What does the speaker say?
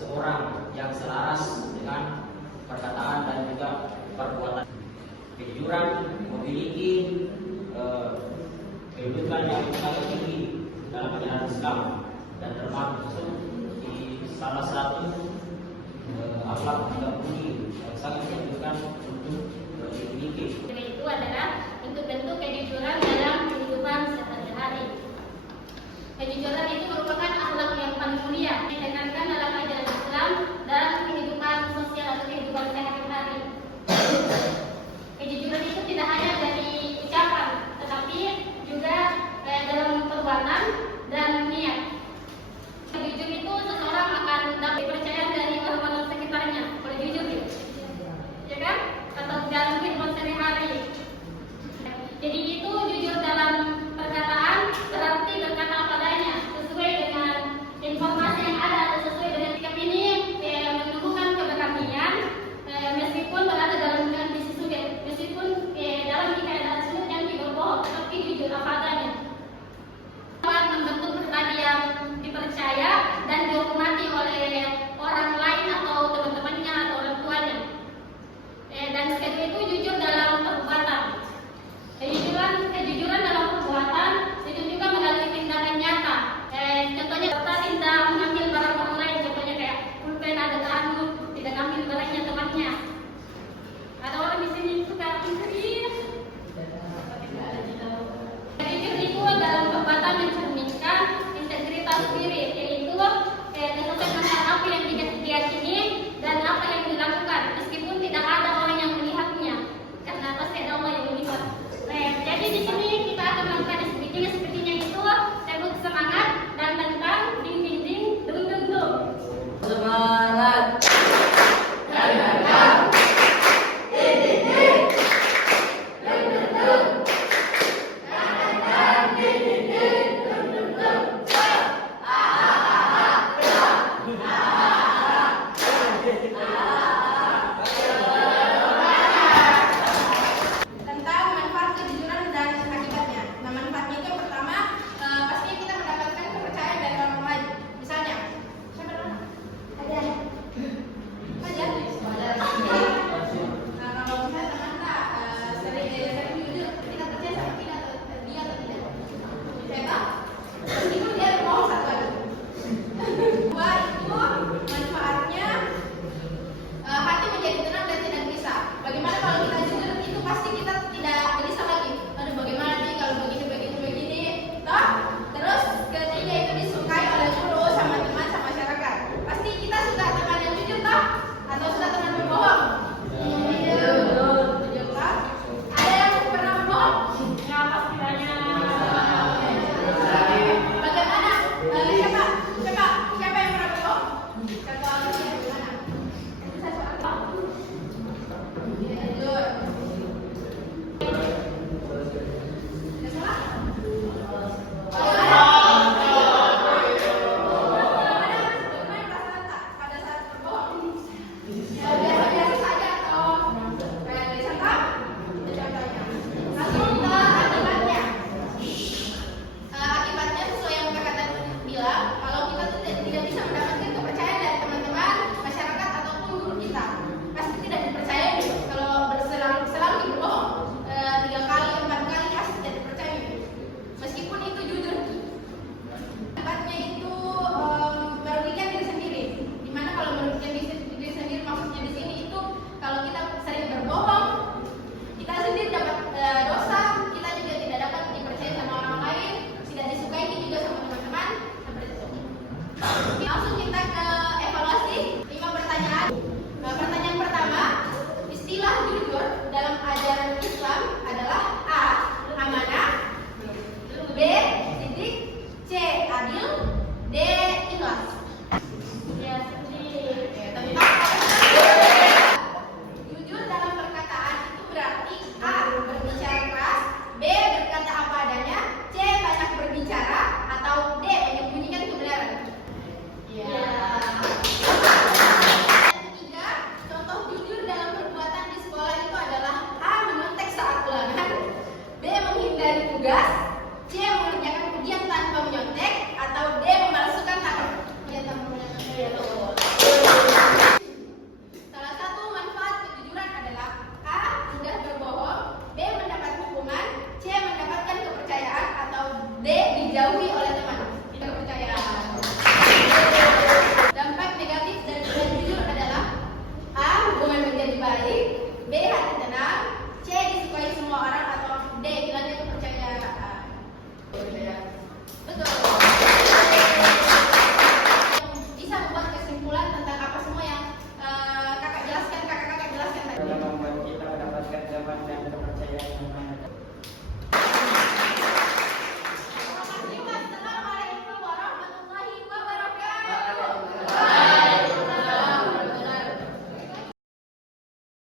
seseorang yang selaras dengan perkataan dan juga perbuatan. Kejujuran memiliki kedudukan yang sangat tinggi dalam ajaran Islam dan termasuk di salah satu akhlak yang tinggi yang sangat dianjurkan untuk dimiliki. Itu adalah bentuk-bentuk kejujuran dalam kehidupan sehari-hari. Kejujuran itu merupakan akhlak yang paling mulia ditekankan dalam ajaran Islam dalam kehidupan sosial atau kehidupan sehari-hari. Kejujuran itu tidak hanya dari ucapan, tetapi juga dalam perbuatan dan niat. Jujur itu seseorang akan dapat percaya dari orang-orang sekitarnya kalau jujur, ya kan? Atau dalam kehidupan sehari-hari. Jadi itu jujur dalam perkataan berarti berkata apa adanya sesuai dengan informasi yang ada atau sesuai dengan sikap ini menumbuhkan keberanian meskipun berada dalam kondisi sulit, meskipun dalam keadaan sulit yang tidak berbohong, tetapi jujur apa adanya. Membentuk pribadi yang dipercaya dan dihormati oleh orang lain atau teman-temannya atau orang tuanya. Dan kedua itu jujur dalam perbuatan. Kejujuran dalam perbuatan itu juga melalui tindakan nyata. Contohnya kita tidak mengambil barang orang lain, contohnya kayak pulpen ada tamu tidak ambil barangnya temannya. Ada orang di sini suka mencuri. Jujur itu dalam perbuatan mencerminkan integritas diri, yaitu kesesuaian antara apa yang diyakini dan apa yang dilakukan, meskipun tidak ada orang yang melihatnya, karena pasti ada Allah yang melihat. Jadi di sini kita akan melakukan sepertinya itu sebut semangat dan tentang ding ding ding dung dung dung. Semangat. Contoh jujur dalam perbuatan di sekolah itu adalah A. Mengontek saat depan dan